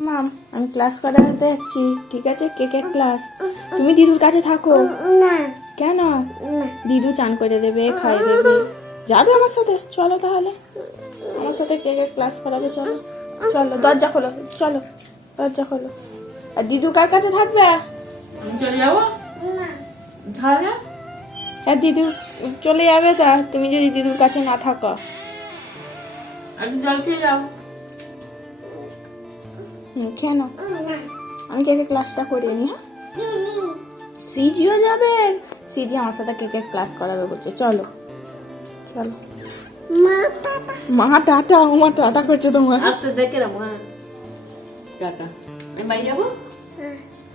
মাম আমি ক্লাস করাতে যাচ্ছি? ঠিক আছে? কেকের ক্লাস তুমি দিদুর কাছে থাকো। না। কেন? দিদু চান করে দেবে খাইয়ে দেবে। যাবে আমার সাথে? চলো তাহলে। আমার সাথে কেকের ক্লাস করাবে চলো। চলো দরজা খোলো। চলো দরজা খোলো। আর দিদু কার কাছে থাকবে? চলে যাব? হ্যাঁ দিদু চলে যাবে তা। তুমি যদি দিদুর কাছে না থাকো। আমি জল খেয়ে যাব। হুম, কেন আমি কেকের ক্লাসটা করে নি হ্যাঁ? সিজিও যাবে। সিজি আমার সাথে কেকের ক্লাস করাবে বলছে। চলো। চলো। মা বাবা মা টাটা। আমার টাটা করছে তোমার। আসতে দেখে রাখব হ্যাঁ টাটা। আমি বাড়ি যাব?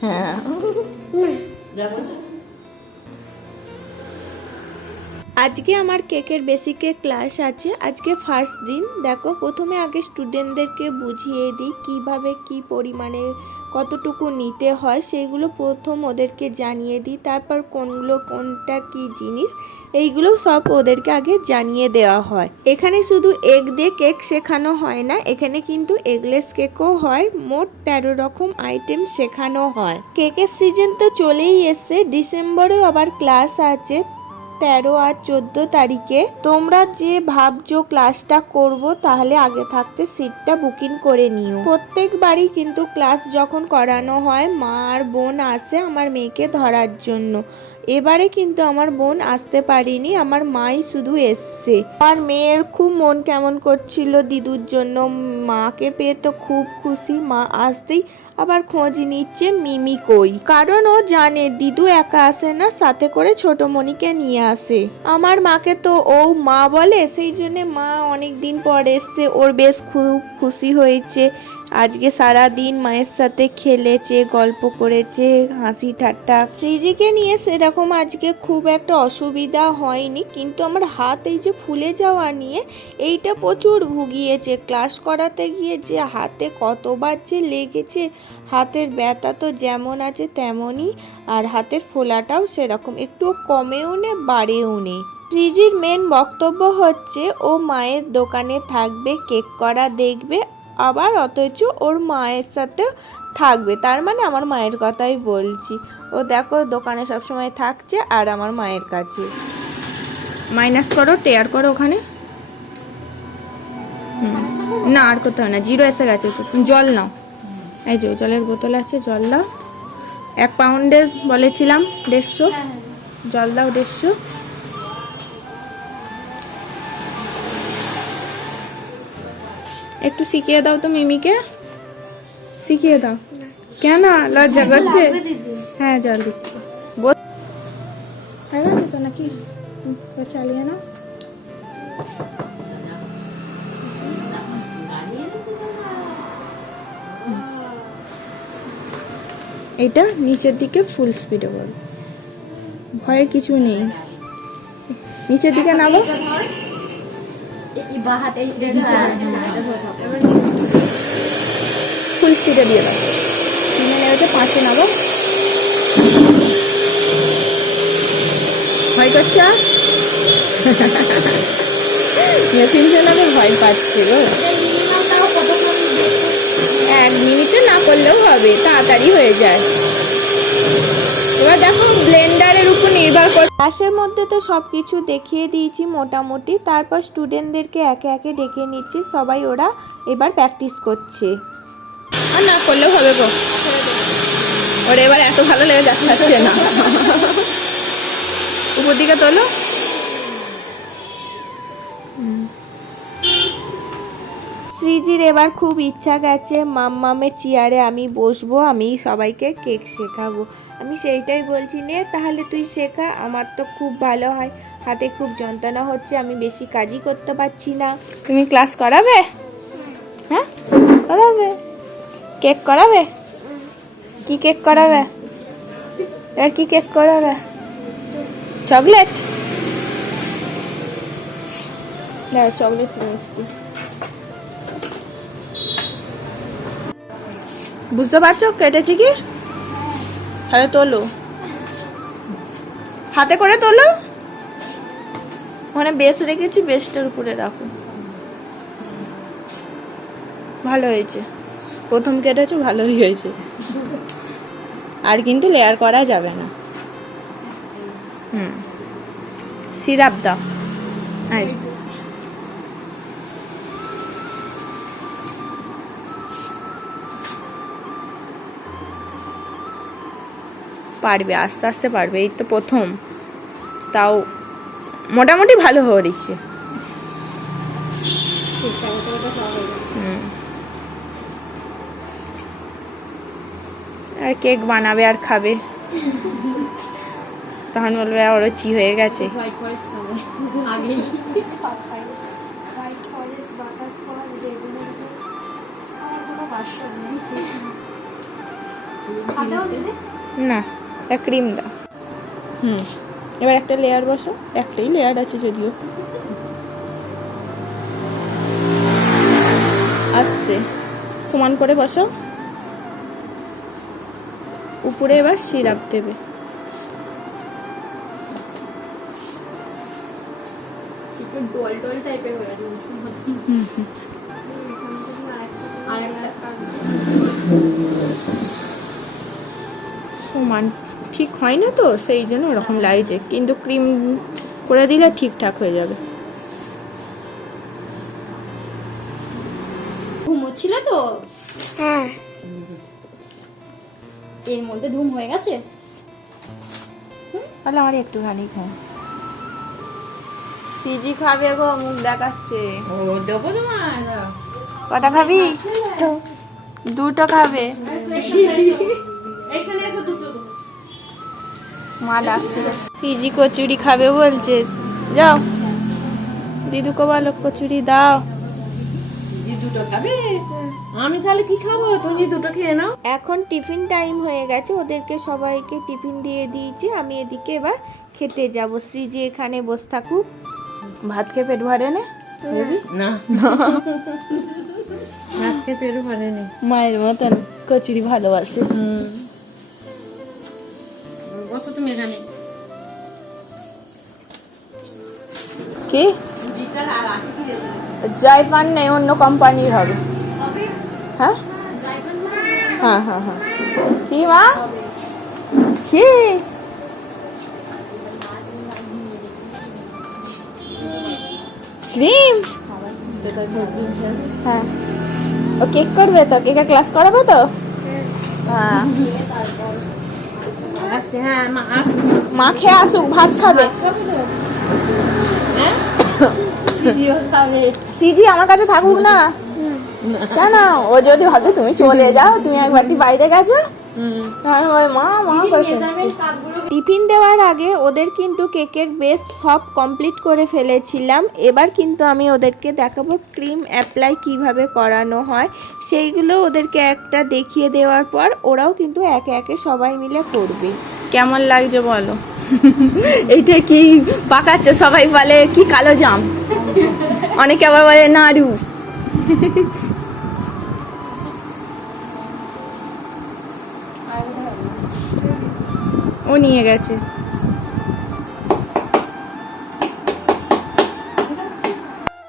হ্যাঁ। যাব আজকে আমার কেকের বেসিকে ক্লাস আছে। আজকে ফার্স্ট দিন। দেখো, প্রথমে আগে স্টুডেন্টদেরকে বুঝিয়ে দিই কীভাবে কি পরিমাণে কতটুকু নিতে হয়, সেগুলো প্রথম ওদেরকে জানিয়ে দিই। তারপর কোনগুলো, কোনটা কি জিনিস, এইগুলো সব ওদেরকে আগে জানিয়ে দেওয়া হয়। এখানে শুধু এগ দিয়ে কেক শেখানো হয় না, এখানে কিন্তু এগলেস কেকও হয়, মোট তেরো রকম আইটেম শেখানো হয়। কেকের সিজন তো চলেই এসছে ডিসেম্বরেও আবার ক্লাস আছে তেরো আর চোদ্দ তারিখে তোমরা যে ভাবছ ক্লাসটা করব, তাহলে আগে থাকতে সিটটা বুকিং করে নিও। প্রত্যেকবারই কিন্তু ক্লাস যখন করানো হয়, মা আর বোন আসে আমার মেয়েকে ধরার জন্য। এবারে কিন্তু আমার বোন আসতে পারিনি, আমার মাই শুধু এসছে। আমার মেয়ের খুব মন কেমন করছিল দিদুর জন্য, মাকে পেয়ে তো খুব খুশি, মা আসতেই আবার খোঁজ নিচ্ছে মিমি কই। কারণ ও জানে দিদু একা আসে না, সাথে করে ছোট মনিকে নিয়ে আসে। আমার মাকে তো ও মা বলে, সেই জন্য মা অনেক দিন পর এসছে, ওর বেশ খুব খুশি হয়েছে। আজকে সারা দিন মায়ের সাথে খেলেছে, গল্প করেছে, হাসি ঠাট্টা। শ্রীজিকে নিয়ে সেরকম আজকে খুব একটা অসুবিধা হয়নি, কিন্তু আমার হাত এই যে ফুলে যাওয়া নিয়ে এইটা প্রচুর ভুগিয়েছে। ক্লাস করাতে গিয়ে যে হাতে কতবার যে লেগেছে, হাতের ব্যথা তো যেমন আছে তেমনই, আর হাতের ফোলাটাও সেরকম, একটু কমেও নে, বাড়েও নে। শ্রীজির মেন বক্তব্য হচ্ছে, ও মায়ের দোকানে থাকবে, কেক করা দেখবে আবার অথচ ওর মায়ের সাথে থাকবে। তার মানে আমার মায়ের কথাই বলছি। ও দেখো দোকানে সবসময় থাকছে আর আমার মায়ের কাছে। মাইনাস করো টেয়ার করো ওখানে। না আর কোথাও না জিরো এসে গেছে তো। জল নাও। এই যে জলের বোতল আছে জল দাও। এক পাউন্ডের বলেছিলাম দেড়শো। জল দাও দেড়শো। একটু শিখিয়ে দাও তো মিমিকে। শিখিয়ে দাও। কেন? লজ্জা করছে? হ্যাঁ জল দিচ্ছি। হয়ে গেছে তো নাকি? চালিয়ে নাও। এটা নিচের দিকে ফুল স্পিডে বল। ভয়ে কিছু নেই। নিচের দিকে নামো। ফুল স্পিডে দিয়ে দাও। তিনে নেওয়াতে পাঁচে নামো ভয় করছে মেশিন ভয় পাচ্ছে গো। এক মিনিটে না করলেও হবে তাড়াতাড়ি হয়ে যায়। এবার দেখো ব্লেন্ডারের উপর নির্ভর করে ক্লাসের মধ্যে তো সব কিছু দেখিয়ে দিয়েছি মোটামুটি। তারপর স্টুডেন্টদেরকে একে একে ডেকে নিচ্ছি। সবাই ওরা এবার প্র্যাকটিস করছে। আর না করলেও হবে গো। ওর এবার এত ভালো লেগে যাচ্ছে না। উপর দিকে তোলো। শ্রীজির এবার খুব ইচ্ছা গেছে মাম্মামের চেয়ারে আমি বসবো আমি সবাইকে কেক শেখাবো। আমি সেইটাই বলছি, নে, তাহলে তুই শেখা, আমার তো খুব ভালো হয়। হাতে খুব যন্ত্রণা হচ্ছে, আমি বেশি কাজই করতে পারছি না। তুমি ক্লাস করাবে? হ্যাঁ? করাবে? কেক করাবে? কি কেক করাবে? এবার কি কেক করাবে? চকলেট? না চকলেট নিয়ে বুঝতে পারছ? কেটেছি কি? হাতে তোলো। হাতে করে তোলো। ওখানে বেশ রেখেছি বেশটার উপরে রাখো। ভালো হয়েছে। প্রথম কেটেছো, ভালোই হয়েছে। আর কিন্তু লেয়ার করা যাবে না। হুম। সিরাপ দাও। আর পারবে আস্তে আস্তে পারবে এই তো প্রথম। তাও মোটামুটি ভালো হয়ে যাবে হুম। আর কেক বানাবে আর খাবে। তখন বলবে ওর চি হয়ে গেছে। হোয়াইট ফরেস্ট খাবে। আগেই। না। একটা ক্রিম দাও। হুম। এবার একটা লেয়ার বসো একটাই লেয়ার আছে যদিও। আস্তে। সমান করে বসো উপরে এবার সিরাপ দেবে। একটু ডোল ডোল টাইপের হয়ে গেছে আর একটা সমান। ঠিক হয় না তো সেই জন্য ওরকম লাগছে। কিন্তু ক্রিম করে দিলে ঠিকঠাক হয়ে যাবে। ঘুমোচ্ছিল তো? হ্যাঁ। এর মধ্যে ধুম হয়ে গেছে? তাহলে আমার একটুখানি ঘুম। সিজি খাবে গো মুখ দেখাচ্ছে। ও দেবো তোমার কটা খাবি? দুটো। খাবে। এইখানে এসো মা ডাকছে সিজি কচুরি খাবে বলছে যাও। দিদুকে বলো কচুরি দাও। দিদি দুটো খাবে? আমি তাহলে কি খাব? তুমি দুটো খেয়ে নাও। এখন টিফিন টাইম হয়ে গেছে ওদেরকে সবাইকে টিফিন দিয়ে দিয়েছি। আমি এদিকে এবার খেতে যাব। শ্রীজি এখানে বসে থাকুক। ভাত খেয়ে পেট ভরে নে না। রাখতে পেরে পারেনি মায়ের মতন কচুরি ভালোবাসে। বসো এখানে। কি? জাইপান নেই অন্য কোম্পানির হবে। হ্যাঁ? হ্যাঁ হ্যাঁ হ্যাঁ। কি মা? কি? ক্রিম? হ্যাঁ। ও কেক করবে তো? কেকের ক্লাস করাবে তো? হ্যাঁ। হ্যাঁ। মা আসছে। মা খেয়ে আসুক ভাত খাবে। সিজি আমার কাছে থাকুক না। কেন ও যদি ভাবছে তুমি চলে যাও তুমি একবারটি বাইরে গেছো। মা মা করছে টিফিন দেওয়ার আগে ওদের কিন্তু কেকের বেস সব কমপ্লিট করে ফেলেছিলাম। এবার কিন্তু আমি ওদেরকে দেখাবো ক্রিম অ্যাপ্লাই কীভাবে করানো হয়। সেইগুলো ওদেরকে একটা দেখিয়ে দেওয়ার পর ওরাও কিন্তু একে একে সবাই মিলে করবে। কেমন লাগছে বলো? এইটা কি পাকাচ্ছ? সবাই বলে কি কালো জাম। অনেকে আবার বলে নাড়ু। ও নিয়ে গেছে।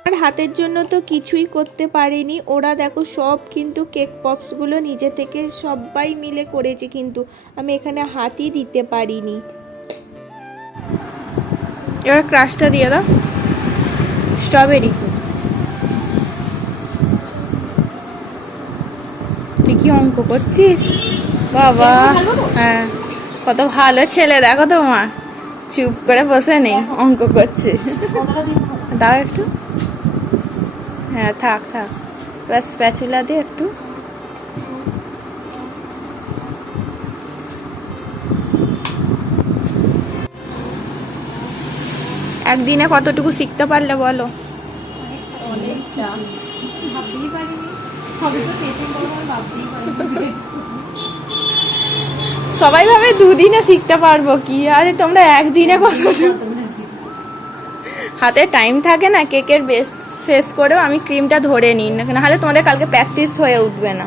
আর হাতের জন্য তো কিছুই করতে পারিনি। ওরা দেখো সব কিন্তু কেক পপসগুলো নিজে থেকে সবাই মিলে করেছে কিন্তু আমি এখানে হাতই দিতে পারিনি। এবার ক্রাশটা দিয়ে দাও। স্ট্রবেরি তুই কি অঙ্ক করছিস? বাবা হ্যাঁ। কত ভালো ছেলে, দেখো তো মা চুপ করে বসে নেই, অঙ্ক করছে। দাও একটু। হ্যাঁ থাক থাক। এবার স্প্যাচুলা দিয়ে একটু। একদিনে কতটুকু শিখতে পারলে বলো? অনেকটা। ভাবতেই পারিনি। তো ভাবতেই পারিনি। সবাই ভাবে দুদিনে শিখতে পারব কি? আরে তোমরা একদিনে কত হাতে টাইম থাকে না কেকের বেশ শেষ করেও আমি ক্রিমটা ধরে নিই। না নাহলে তোমাদের কালকে প্র্যাকটিস হয়ে উঠবে না।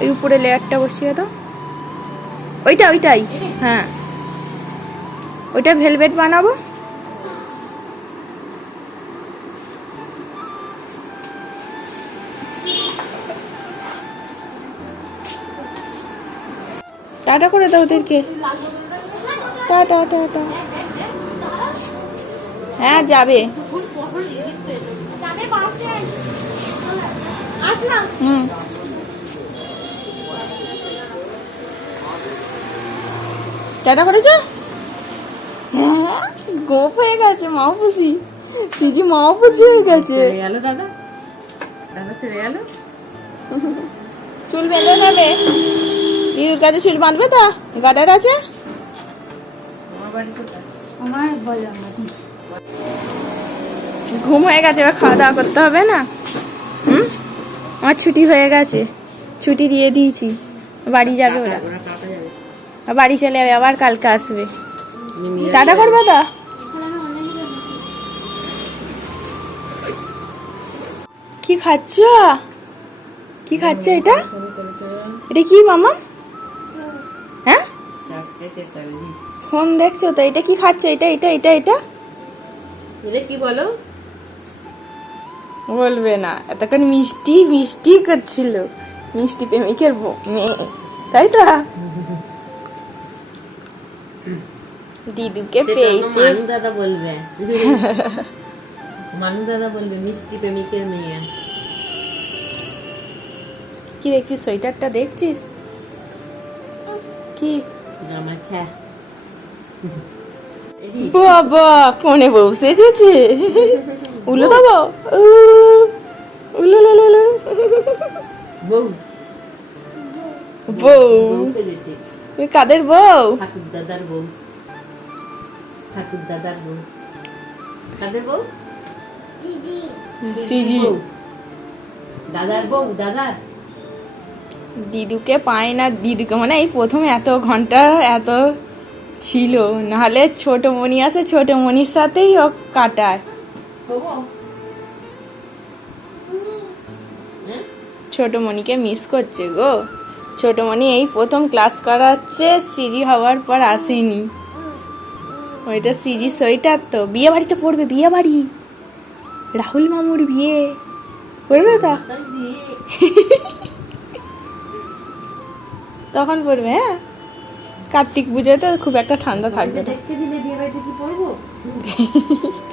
এই উপরে লেয়ারটা বসিয়ে দাও। ওইটা, ওইটাই। হ্যাঁ। ওইটা ভেলভেট বানাবো। টাটা করে দাও ওদেরকে। টাটা টাটা হ্যাঁ যাবে। হুম। টাটা করেছ? গোপ হয়ে গেছে মাও পুষি সুজি মাও পুষি হয়ে গেছে। গেল দাদা। দাদা চলে গেল? চুল বেঁধে নেবে। দিদির কাছে চুল বাঁধবে তা? গাডার আছে? ঘুম হয়ে গেছে, এবার খাওয়া দাওয়া করতে হবে না? হুম? আমার ছুটি হয়ে গেছে, ছুটি দিয়ে দিয়েছি। বাড়ি যাবে ওরা। বাড়ি চলে যাবে, আবার কালকে আসবে। দাদা করবে তা? কি খাচ্ছ? কি খাচ্ছ এটা? এটা কি, মামা? ফোন দেখছ তো? এটা কি খাচ্ছ? এটা এটা এটা এটা? এটা কি বলো? বলবে না। এতক্ষণ মিষ্টি মিষ্টি করছিল। মিষ্টি প্রেমিকের মেয়ে। তাই তো? দিদুকে পেয়েছে। মানু দাদা বলবে। মানু দাদা বলবে মিষ্টি প্রেমিকের মেয়ে। কি দেখছিস? সোয়েটারটা দেখছিস? কি? বাবা কোনে বউ সেজেছে? উলো দেবো? উলো লো লো লো। বউ। বউ তুমি কাদের বউ? ঠাকুর দাদার বউ। ঠাকুর দাদার বউ। কাদের বউ? সিজি। দাদার বউ দাদার দিদুকে পায় না দিদুকে মানে এই প্রথম এত ঘণ্টা এত ছিল নাহলে ছোট মণি আছে ছোট মণির সাথেই ও কাটায়? ছোট মণিকে মিস করছে গো। ছোট মণি এই প্রথম ক্লাস করাচ্ছে সৃজি হওয়ার পর আসেনি। ওইটা সৃজি সোয়েটার তো বিয়ে বাড়িতে পড়বে বিয়ে বাড়ি। রাহুল মামুর বিয়ে পড়বে তো? তখন পড়বে হ্যাঁ? কার্তিক পুজোয় তো খুব একটা ঠান্ডা থাকবে দেখতে দিলে বিয়ে বাড়িতে কি